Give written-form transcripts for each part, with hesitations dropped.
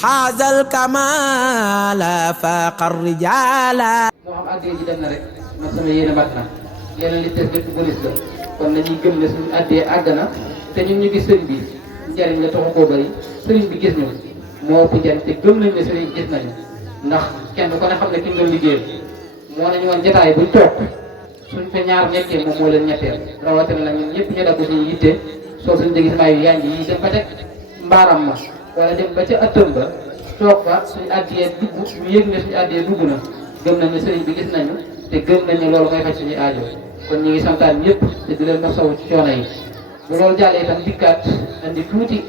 xaazal kamaala faqar rijaala. moo xam addee ji dem na rek man sama yéene mat na yeneen li des lépp bonus la kon nañuy gëm ne suñu addee àgg na te ñun ñu gis sëriñ bi njariñ la taxu koo bëri sëriñ bi gis ñu moo ëpp njariñ te gëm nañ ne sëriñ gis nañu ndax kenn ko ne xam ne ki mu doon liggéeyal moo nañu woon jotaay buñ toog suñ fa ñaar nekkee moom moo leen ñetteel rawatina nag ñun ñëpp ñu dagg suñu yitte soo suñu déguisement yu yanj yi dem ba teg mbaaram ma wala dem ba ca ëttam ba toog fa suñu addiyee dugg ñu yëg ne suñu addiyee dugg na gëm nañ ne sëriñ bi gis nañu te gëm nañ ne loolu mooy faj suñuy aajo kon ñu ngi santaan ñëpp te di leen masawu ci coono yi bu loolu jàllee itam dikkaat andi tuuti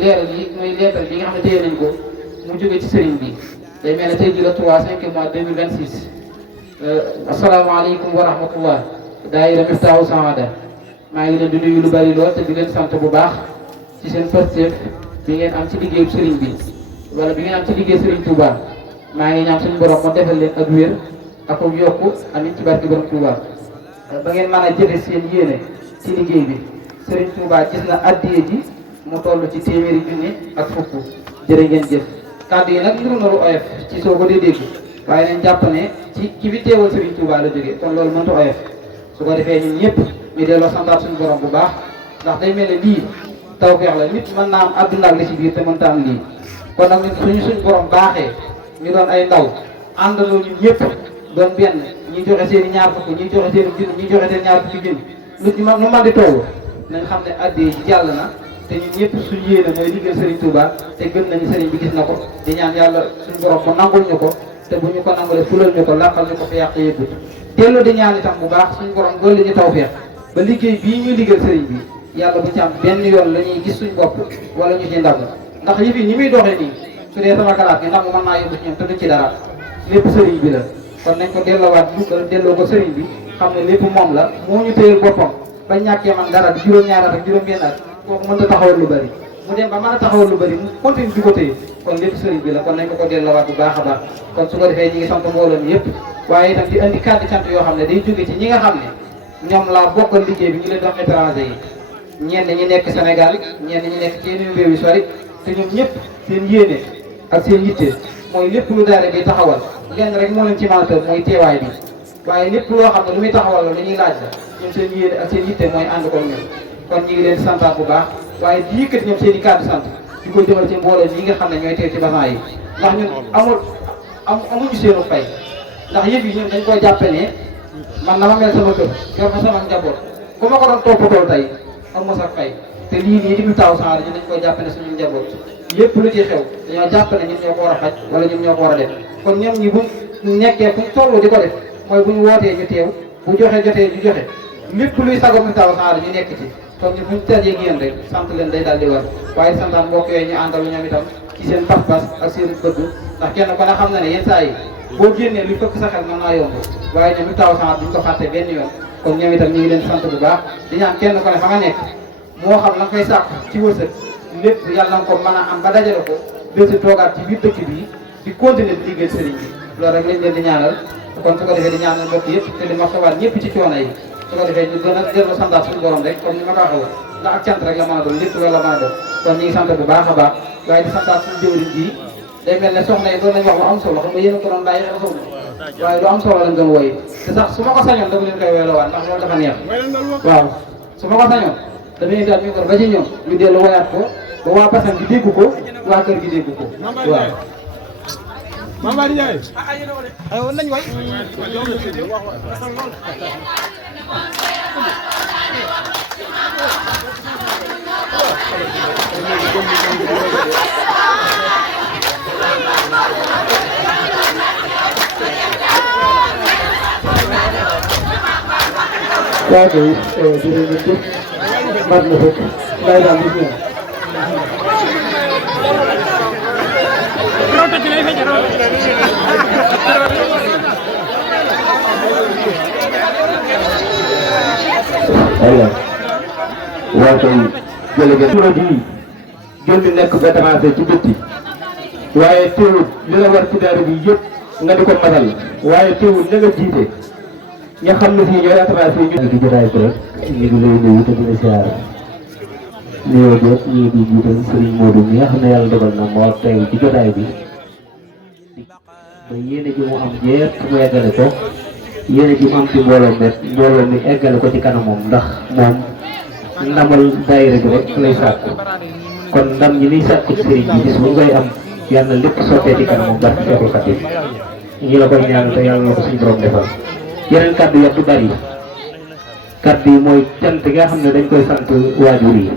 leeral yi muy leetal bi nga xam ne téye nañ ko mu jóge ci sëriñ bi day mel ne tey jii la 3/5 mois 2026 asalaamaaleykum wa rahmatullah daayira Miftaahu Saada maa ngi leen di nuyu lu bari lool te di leen sant bu baax ci seen pësteef bi ngeen am ci liggéeyu sëriñ bi wala bi ngeen am ci liggéey sëriñ Touba maa ngi ñaan suñu borom moo defal leen ak wér ak yokku amiin ci barke borom Touba ba ngeen mën a jëfe seen yéene ci liggéey bi sëriñ Touba gis na addiye ji mu toll ci téeméeri junni ak fukk jërë ngeen jëf kàddu yi nag niru na lu oyof ci soo ko dee dégg waaye nañ jàpp ne ci ki fi teewal sëriñ Touba la jógee kon loolu mënta oyof su ko defee ñun ñëpp ñu delloo santaat suñu borom bu baax ndax day mel ne lii tawfeex la nit mën naa am àdduna ak li ci biir te mënta am lii kon nag ñun suñu borom baaxee ñu doon ay ndaw àndandoo ñun ñëpp doon benn ñi joxe seen i ñaar fukk ñi joxe seen junni ñi joxe seen ñaar fukki junni lu man di toll nañ xam ne addee ji jàll na te ñun ñëpp suñu yéene mooy liggéey Serigne Touba te gëm nañu Serigne bi gis na ko di ñaan yàlla suñu borom mu nangul ñu ko te bu ñu ko nangulee fulal ñu ko làqal ñu ko fi yàq yëgut dellu di ñaan itam bu baax suñu borom dolli ñu tawfeex ba liggéey bii ñuy liggéey Serigne bi yàlla bu ci am benn yoon la ñuy gis suñu bopp wala ñu ci ndam ndax yëf yi ñi muy doxee nii su dee sama kalaat gi ndam mën naa yóbbu ci ñoom te duñ ci dara lépp Serigne bi la kon nañ ko delloowaat dugal delloo ko Serigne bi xam ne lépp moom la moo ñu téyel boppam ba ñàkkee man dara di juróom-ñaar at ak juróom-benn at kooku mënta taxawal lu bari mu dem ba mën a taxawal lu bari mu continue di ko téye kon lépp Serigne bi la kon nañ ko delloowaat bu baax a baax kon su ko defee ñi ngi sant mbooloo mi yëpp waaye itam di andi kàddu cant yoo xam ne day jóge ci ñi nga xam ne ñoom laa bokkal liggéey bi ñu leen doon étranger yi ñenn ñi nekk Sénégal ñenn ñi nekk ci yeneen réew yu sori te ñoom ñëpp seen yéene ak seen yitte mooy lépp lu daare bi taxawal lenn rek moo leen ci mën a tëb mooy teewaay bi waaye lépp loo xam ne lu muy taxawal la lu ñuy laaj la ñoom seen yéene ak seen yitte mooy ànd ko ñoom kon ñu ngi leen santaat bu baax waaye di yëkkati ñoom seen i kàddu sant di ko jëmal ci mbooloo yi nga xam ne ñooy teew ci basan yi ndax ñun amuñu seenu fay ndax yëf yi ñun dañ koo jàppe ne man na ma mel sama kër yor fa sama njaboot ku ma ko doon toppatoo tey am sa fay te lii nii di Miftaahu Saada ñun dañ koy jàppe ne suñu njaboot lépp lu ci xew dañoo jàpp ne ñun ñoo ko war a faj wala ñun ñoo ko war a def kon ñoom ñi buñ nekkee fuñ toll di ko def mooy bu ñu wootee ñu teew bu joxe jotee ñu joxe lépp luy sago Miftaahu Saada ñu nekk ci kon ñu buñ tëjee ak yéen rek sant leen day daal di war waaye santaan mbokk yooyu ñu àndal ñoom itam ci seen pas-pas ak seen bëgg ndax kenn ko ne xam na ne yenn saa yi boo génnee lu fëkk sa xel mën naa yomb waaye ñoom Miftaahu Saada duñ ko fàtte benn yoon kon ñoom itam ñu ngi leen sant bu baax di ñaan kenn ko ne fa nga nekk moo xam la fay sàkk ci wërsëg lépp yàlla nga ko mën a am ba dajale ko del si toogaat ci biir dëkk bi di continuer di liggéey sëriñ bi loolu rek lañ leen di ñaanal kon su ko defee di ñaanal mbokk yëpp te di masawaat ñëpp ci coono yi su ko defee ñu gën a delloo santaat suñu borom rek comme ni ma ko waxee woon ndax ak cant rek la mën a doon lépp loolu la mën a doon kon ñu ngi sant bu baax a baax waaye di santaat suñu jëwriñ ji day mel ne soxna yi doon nañ wax lu am solo xam nga yéen a ko doon bàyyi xel soxna waaye lu am solo lañ doon woy te sax su ma ko sañoon dama leen koy weeloowaat ndax loolu dafa neex waaw su ma ko sañoon damay daal ñu ko ba ci ñoom ñu dellu woyaat ko ba waa Basan bi dégg ko waa kër gi dégg ko waaw. Mame Ndiaye aywa nañ way waaw kay jërëjëf mat na fekk ngay daal di ñëw. aywa waaw kay jërëjëf. suuna bii gën di nekk vétéran ci bitti waaye teewul li la war ci daara bi yëpp nga di ko matal waaye teewul na nga jiite nga xam ne fii ñooy attracé ñu. di jotaay ko rek ñu ngi lay nuyu te di la siyaare nuyoo bi ñu ngi jiital Serigne Modou mi nga xam ne yàlla dogal na moo teew ci jotaay bi ba yéene ji mu am jépp mu eggale ko yéene ji mu am ci mbooloo mi eggale ko ci kanamam ndax moom ndamal daayira bi rek lay sàkku kon ndam ñi liy sàkku ci Serigne bi bis bu ñu koy am yàlla na lépp sottee ci kanamam barke Seexul Xadiim ñi la koy ñaanal te yàlla na ko suñu borom defal yeneen kàddu yi du bari kàddu yi mooy cant gi nga xam ne dañ koy sant waajur yi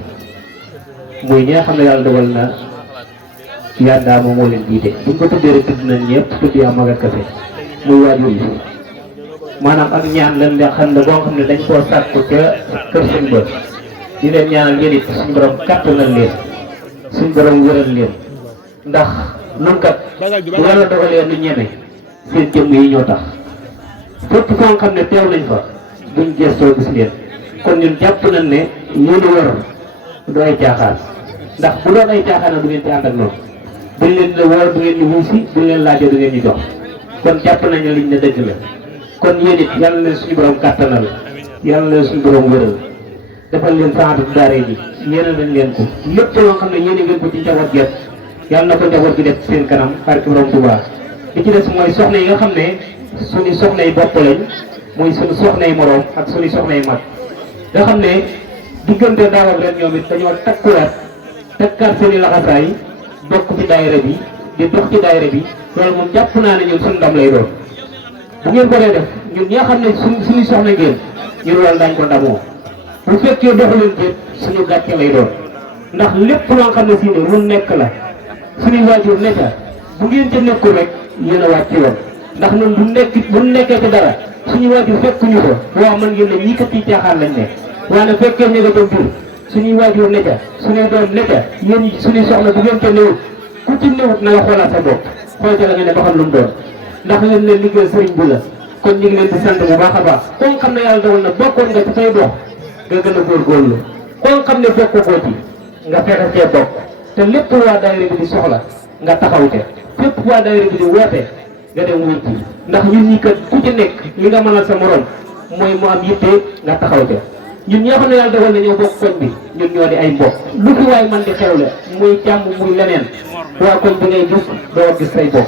muy ñi nga xam ne yàlla dogal na yandaa moom moo leen jiite buñ ko tuddee rek tudd nañ ñëpp tudd yaa magat kafe muy waajur yi maanaam ak ñaan lan nga xam ne boo xam ne dañ koo sàkku ca kër seen bët di leen ñaanal yéen it suñu borom kàttanal leen suñu borom wëral leen ndax nun kat bu yàlla dogalee nu ñeme seen jëmm yi ñoo tax fépp foo xam ne teew nañ fa buñ gestoo gis leen kon ñun jàpp nañ ne yéen a war du ay caaxaan ndax bu doon ay caaxaan du ngeen ci ànd ak noonu buñ leen la woo du ngeen ñu wuusi buñ leen laajee du ngeen ñu jox kon jàpp nañ ne liñ ne dëgg la kon yéen it yàlla leen suñu borom kàttanal yàlla leen suñu borom wëral defal leen saatu daare ji yéene nañ leen ko lépp loo xam ne yéene ngeen ko ci njaboot gi yàlla na ko njaboot gi def seen kanam barke borom Tuubaa li ci des mooy soxna yi nga xam ne suñu soxna yi bopp lañ muy suñu soxna yi moroom ak suñu soxna yi mag nga xam ne diggante daaw ak ren ñoom it dañoo takkuwaat takkaat seen i laxasaay bokk ci daayira bi di dox ci daayira bi loolu moom jàpp naa ne ñun suñu ndam lay doon bu ngeen ko dee def ñun ñi nga xam ne suñu soxna ngeen ñun loolu daañ ko ndamoo bu fekkee doxu leen jéet suñu gàcce lay doon ndax lépp loo xam ne si ne lu nekk la suñuy waajur nekka bu ngeen ca nekkul rek yéen a wàcc yoon ndax ñun bu nekkee ci dara suñu waajur fekkuñu ko waaw man ngeen ne ñii kat yi caaxaan lañ ne waaye fekkee ne nga doon jur suñuy waajur nekka suñuy doom nekka yéen suñuy soxla bu ngeen ca newut ku ci newut na nga xoolaat sa bopp xool ca la nga ne ba xam lu mu doon ndax leen leen liggéey sëriñ bi la kon ñu ngi leen di sant bu baax a baax kon xam ne yàlla dogal na bokkoon nga ci say dox nga gën a góorgóorlu kon xam ne bokk koo ci nga fexe cee bokk te lépp waa daayira bi di soxla nga taxaw te fépp waa daayira bi di woote nga dem wuy ci ndax ñun ñi kat ku ci nekk li nga mënal sa morom mooy mu am yitte nga taxaw te ñun ñoo xam ne yàlla dogal na ñoo bokk koñ bi ñun ñoo di ay mbokk lu fi waay man di xewle muy jàmm muy leneen waa koñ bi ngay gis doo gis say bokk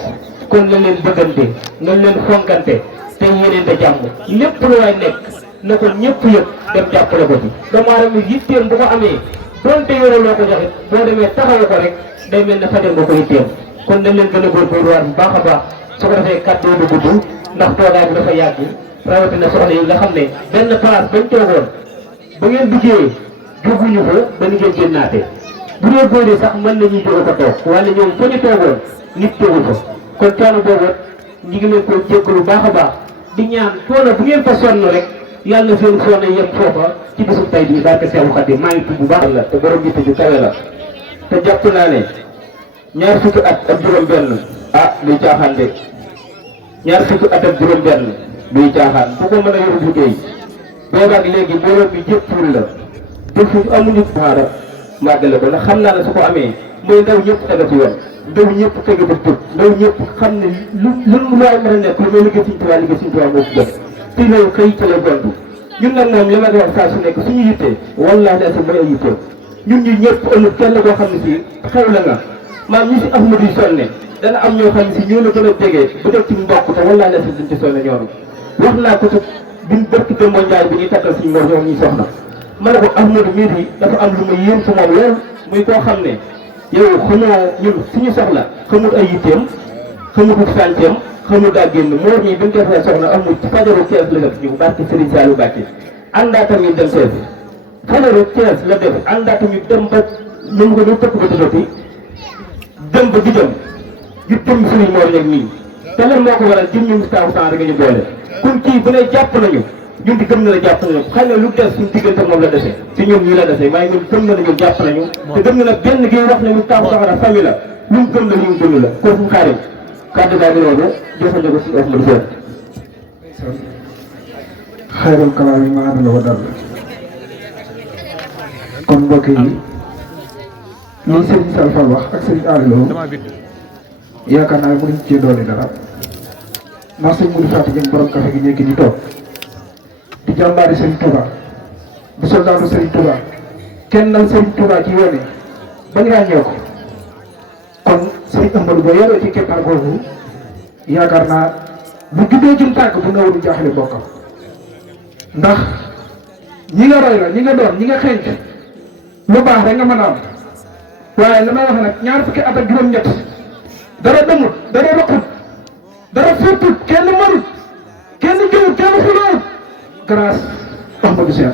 kon nañ leen bëggante nañ leen fonkante te yéeneente jàmm lépp lu waay nekk na ko ñëpp yëpp dem jàppale ko ci doomu aadama yitteem bu ko amee donte yore loo ko joxe boo demee taxawu ko rek day mel ne fajal nga ko yitteem kon nañ leen gën a góorgóorluwaat bu baax a baax su ko defee kàddu du gudd ndax toogaay bi dafa yàgg rawatina soxna yi nga xam ne benn place bañ toogoon ba ngeen duggee jóguñu ko ba ni ngeen génnaatee bu dee góor yi sax mën nañuy jóge ko toog wala ñoom fa ñu toogoon nit toogu fa kon coono boobu ñi ngi leen koy jéggalu baax a baax di ñaan coono bu ngeen fa sonn rek yàlla na seen sonn yem foofa ci bisub tay bi barke Seexu Xaadim maa ngi tudd bu baax la te borom yitte ju kawe la te jàpp naa ne ñaar fukki at ak juróom benn luy caaxaan de ñaar fukki at ak juróom benn luy caaxaan bu ko mën a yor liggéey boobaak léegi mbooloo bi jëppul la defu amuñu baara màggale ko ndax xam naa ne su ko amee mooy ndaw ñëpp tega ci yoon ndaw ñëpp tege ba tëb ndaw ñëpp xam ne lu waay mën a nekk lu may liggéey Sëriñ Tuubaa moo ko gën te loolu xëy ca la gontu ñun nag moom li ma wax saa su nekk suñu yittee wallaahi asi mooy ay yittee ñun ñu ñëpp ëllëg kenn koo xam ne si xew la nga maam ñi si Ahmadu yi sonne dana am ñoo xam ne si ñoo la gën a jege bu def ci mbokk te wallaahi asi duñ ci sonne ñoom wax naa ko ci biñ bërk Demba Njaay bi ñuy takkal suñu mor ñoom ñuy soxna ma ne ko Ahmadu mii yi dafa am lu ma yéem ci moom lool muy koo xam ne yow xamoo ñun suñu soxla xamul ay yitteem xamul sànceem xamul daa génn moor ñi bi ñu defee soxna amul fajaru Cees la def ñu barke Serigne Saliou Mbacke àndaatam ñu dem Cees fajaru Cees la def àndaatam ñu dem ba ñu ko ñu tëkk ba tëddati dem ba di dem yu dem Serigne Mor ñeg nii te lan moo ko waral jëm ñu taaw temps rek ñu boole kon kii bu ne jàpp nañu ñun di gëm na la jàpp nañu xëy na lu des suñu diggante moom la dese ci ñun ñii la dese waaye ñun gëm na la ñun jàpp nañu te gëm na nag benn gi wax ne ñu taaw saxara famille la lu mu gëm la ñu gëm la kon suñu xaarim kàddu gaa ngi noonu jëfandikoo si Ahmadou Sène xayral kalaam yi ma ànd la wa dal kon mbokk yi lii Serigne Sall Fall wax ak Serigne Aliou yaakaar naa mënuñ cee doole dara ndax sëñ Modou Fatou Dieng borom café gi nekk ñu toog di jàmbaari Serigne Touba di soldaatu Serigne Touba kennal Sëriñ Tuubaa ci yoon yi bañ ràññee ko kon Sëriñ Ahmadou Ba yoroo ci keppaar googu yaakaar naa bu juddoo jum tànk bu nga wul jaaxle bokkam ndax ñi nga roy la ñi nga doon ñi nga xeeñ lu baax rek nga mën a am waaye la may wax nag ñaar fukki at ak juróom-ñett dara demut dara raqut dara féttut kenn marut kenn jëwut kenn xulóowut grâce Ahmadou Seex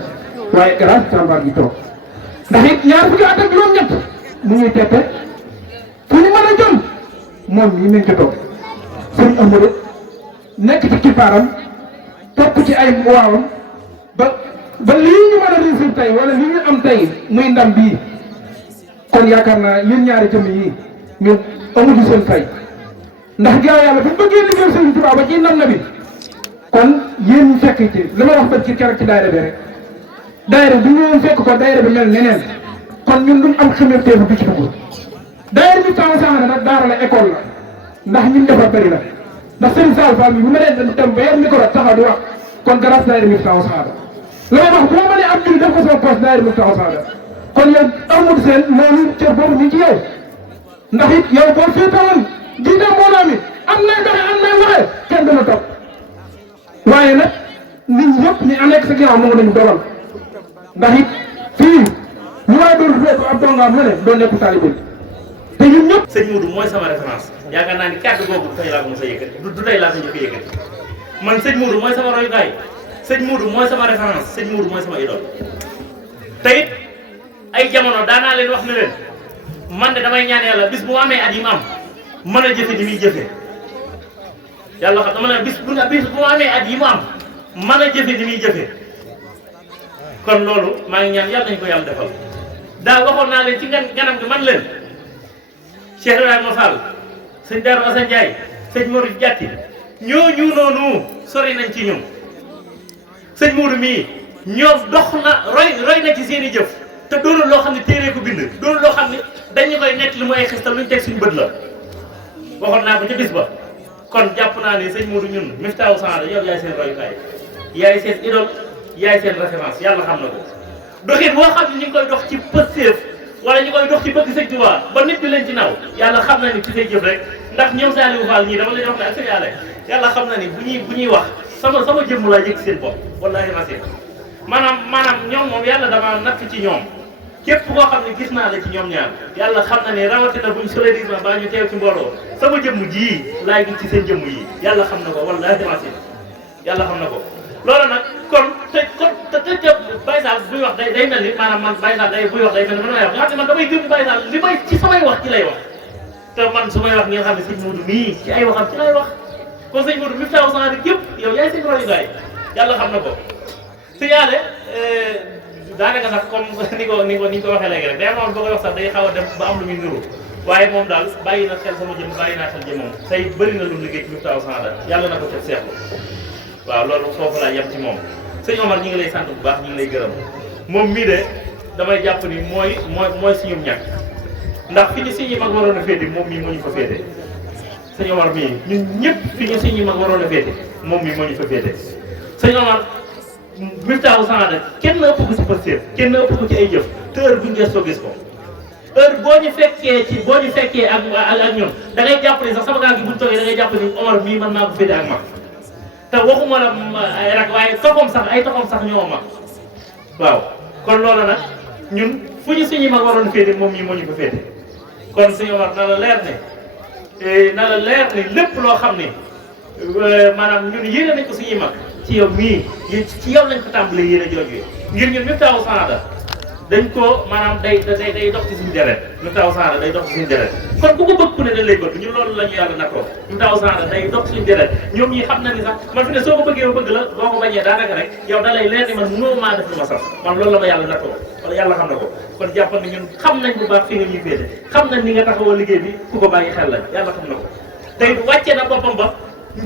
waaye grâce jàmbaar gi toog ndax it ñaar fukki at ak juróom-ñett mu ñuy teppe fu ñu mën a jëm moom mii nañ ci toog Sëriñ Ahmadou nekk ci kippaaram topp ci ay waawam ba lii ñu mën a réussir tey wala lii ñu am tey muy ndam bii kon yaakaar naa yéen ñaari jëm yi ñun amuñu seen fay ndax gaaw yàlla bu bëggee liggéey Sëriñ Tuubaa ba ci ndam na bi kon yéen ñu fekk ci li ma wax ba ci keroog ci daayira bi rek daayira bi ñëwoon fekk ko daayira bi mel neneen kon ñun duñ am xamanteefu bi ci dugg daayira bi taw saxana nag daara la école la ndax ñun defar bëri na ndax Sëriñ Sall Fall bi bu ma leen dem ba yor micro taxaw di wax kon grâce daayira bi taw saxana la may wax boo ma nee am julli def ko sama poste daayira bi taw saxana kon yow Ahmadou Sène loolu cër boobu ñu ci yow ndax it yow boo féetewoon jiite mbooloo mi am nay doxe am nay waxe kenn dana topp waaye nag nit ñi ñëpp ñu nekk sa ginnaaw moom lañu dogal ndax it fii ñu waaye doon fekk ab dongaam mu ne doon nekk taalibe te ñun ñëpp. sëñ Modou mooy sama référence yaakaar naa ni kàddu googu tey laa ko mos a yëkkati du tey laa ko njëkk a yëkkati man sëñ Modou mooy sama royukaay sëñ Modou mooy sama référence sëñ Modou mooy sama idole te it ay jamono daanaa leen wax ne leen man de damay ñaan yàlla bis bu ma amee at yi ma am mën a jëfe ni muy jëfee yàlla xam dama ne bis bu ma amee at yi ma am mën a jëfe ni muy jëfee kon loolu maa ngi ñaan yàlla nañu ko yàlla defal daa waxoon naa leen ci ganam gi man leen Cheikh Ibrahima Fall sëñ Darou Assane Ndiaye sëñ Modou Diatti ñooñu noonu sori nañ ci ñun sëñ Modou mii ñoom dox na roy na ci seen i jëf te doonul loo xam ne téere ko bind doonul loo xam ne dañu koy nekk li mu ay xistal luñ teg suñu bët la waxoon naa ko ca bis ba kon jàpp naa ne sëñ Modou ñun Miftahou Sahada yow yaay seen royukaay yaay seen idole yaay seen référence yàlla xam na ko doxin boo xam ne ñu ngi koy dox ci pësteef wala ñu koy dox ci bëgg sëñ Tuubaa ba nit di leen ci naw yàlla xam na ni ci say jëf rek ndax ñoom Saliou Fall ñii dama leen wax ne ak sëñ yàlla xam na ni bu ñuy wax sama jëmm laa yëg seen bopp wallaahi masir maanaam ñoom moom yàlla dama natt ci ñoom képp koo xam ne gis naa la ci ñoom ñaar yàlla xam na ne rawatina buñ solérisme baa ñu teew ci mbooloo sama jëmm ji laay gis ci seen jëmm yi yàlla xam na ko wallaahi masir yàlla xam na ko loolu nag kon te Baye Sall buy wax day mel ni maanaam man Baye Sall buy wax day mel ni man may wax nga xam ne man damay gëm Baye Sall li may ci samay wax ci lay wax te man su may wax ngeen xam ne sëñ Modou mii ci ay waxam ci lay wax kon sëñ Modou Miftahou Sahada yëpp yow yaay seen royukaay yàlla xam na ko si yàlla daanaka sax comme ni ko waxee léegi rek day moom boo koy wax sax day xaw a dem ba am lu muy nuru waaye moom daal bàyyi na xel sama jëm bàyyi naa xel jëm moom tey bëri na lu mu liggéey ci Miftahou Sahada yàlla na ko teg seexlu waaw loolu foofu laa yem ci moom sëñ Omar ñi ngi lay sant bu baax ñi ngi lay gërëm moom mii de damay jàpp ni mooy suñu ñàkk ndax fi ñu suñu mag waroon a féete moom mii moo ñu fa féete sëñ Omar mii ñun ñëpp fi ñu suñu mag waroon a féete moom mii moo ñu fa féete sëñ Omar Miftahou Sahada kenn ëpp ko si pëstéef kenn ëpp ko ci ay jëf te heure bu ñu gëstoo gis ko heure boo ñu fekkee ak ñun da ngay jàpp ni sax sama gaa gi buñ toogee da ngay jàpp ni Omar mii man maa ko féete ak mag te waxuma la ay rak waaye toxom sax ñoo mag waaw kon loolu nag ñun fu ñu suñu mag waroon féete moom ñi moo ñu ko féete kon suñu Omar na la leer ne lépp loo xam ne maanaam ñun yéene nañ ko suñuy mag ci yow mii ci yow lañ ko tàmbalee yéene jooju ngir ñun Miftahou Sahada dañ ko maanaam day dox ci suñu deret Miftahou Sahada day dox ci suñu deret kon ku ko bëgg ku ne dañ lay bëgg ñun loolu la ñu yàlla nattoo Miftahou Sahada day dox suñu deret ñoom ñi xam na ni sax man fi ne soo ko bëggee ba bëgg la boo ko bañee daanaka rek yow da lay leer ni man mënoo maa def lu ma sax man loolu la ma yàlla nattoo wala yàlla xam na ko kon jàppal ni ñun xam nañ bu baax fi nga ñuy féete xam nañ ni nga taxawal liggéey bi ku ko bàyyi xel la yàlla xam na ko tey wàcce na boppam ba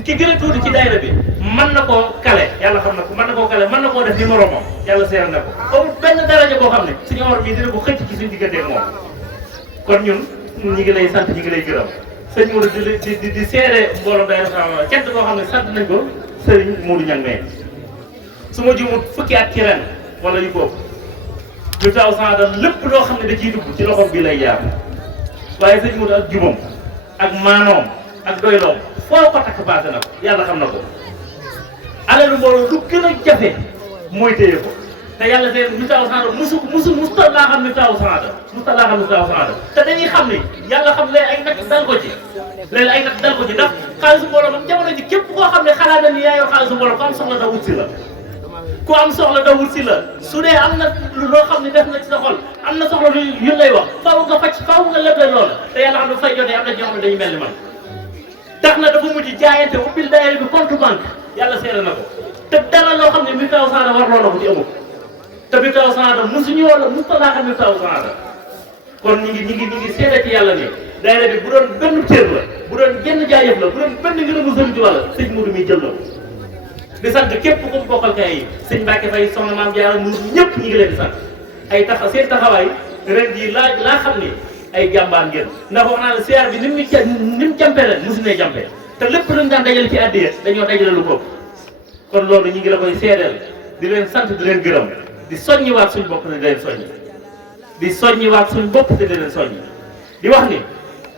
ki gën a tuuti ci daayira bi mën na koo kale yàlla xam na ko mën na koo kale mën na koo def ni moroomam yàlla seeral na ko amul benn daraja boo xam ne suñu Omar mii dina ko xëcc ci suñu diggante moom kon ñun ñi ngi lay sant ñi ngi lay gërëm sëñ Modou di seere mbooloo daayira Sama cant koo xam ne sant nañ ko sëriñ Modou Niang mee su ma jumut fukki at ci ren wala yu boobu Miftahul Sahada lépp loo xam ne da ciy dugg ci loxoom bi lay jaar waaye sëñ Modou ak jubam ak maanoom ak doyloom foo ko takk passé na ko yàlla xam na ko alalu mbooloo lu gën a jafe mooy téye ko te yàlla seen Miftahul Sahada musta laa xam Miftahul Sahada te dañuy xam ni yàlla xam leen ay natt dal ko ci ndax xaalisu mbooloo moom jamono ji képp koo xam ne xalaat na ni yaa yor xaalisu mbooloo ku am soxla da wut si la ku am soxla da wut si la su dee am na loo xam ne def na ci sa xol am na soxla yu lay wax faaw nga faj faaw nga leble loola te yàlla xam ne fay jotee am na ñoo xam ne dañu mel ni man tax na dafa mujj jaayante ubbil daayira bi compte banque yàlla seere na ko te dara loo xam ne Miftahul Sahada war loo na ko ci amul te Miftahul Sahada musuñu wala musta laa xam Miftahul Sahada kon ñi ngi seede ci yàlla ni daayira bi bu doon benn cër la bu doon genn jaayëf la bu doon benn ngërëmu sëriñ Tuubaa la sëñ Modou mi jël la di sant képp ku mu bokkal kay yi sëñ Mbacke Faye soxna Maam Jaara Nuur ñëpp ñi ngi leen di sant ay seen taxawaay ren jii laa xam ni ay jàmbaar ngeen ndax wax naa la siyaar bi ni mu jàmpe ren mosu ne jàmpe te lépp luñ daan dajale ci addiya dañoo dajale lu ko kon loolu ñi ngi la koy seedeel di leen sant di leen gërëm di soññiwaat suñ bopp te di leen soññi di soññiwaat suñ bopp te di leen soññi di wax ni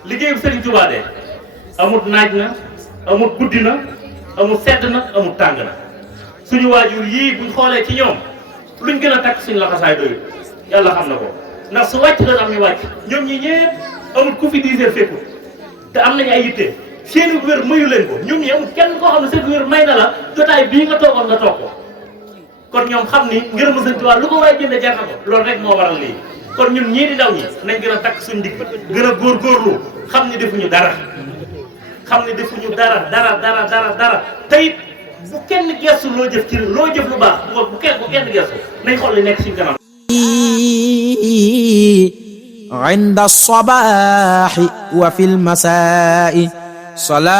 liggéeyu Sëriñ Tuubaa de amut naaj na amut guddi na amut sedd na amut tàng na suñu waajur yii buñ xoolee ci ñoom luñ gën a takk suñu laxasaay doyul yàlla xam na ko ndax su wàcc doon am ñu wàcc ñoom ñi ñëpp amut ku fi 10 heures fekku te am nañu ay yitte seeni wér mayu leen ko ñoom ñi amut kenn koo xam ne seen wér may na la jotaay bii nga toogoon nga toog ko kon ñoom xam ni ngërëmu Sëriñ Tuubaa lu ko waay jënde jar na ko loolu rek moo waral lii kon ñun ñii di ndaw ñi nañ gën a takk suñu digg gën a góorgóorlu xam ni defuñu dara dara te it bu kenn gestu loo jëf lu baax bu kenn gestu nañ xool li nekk suñu kanam عند الصباح وفي المساء صلاة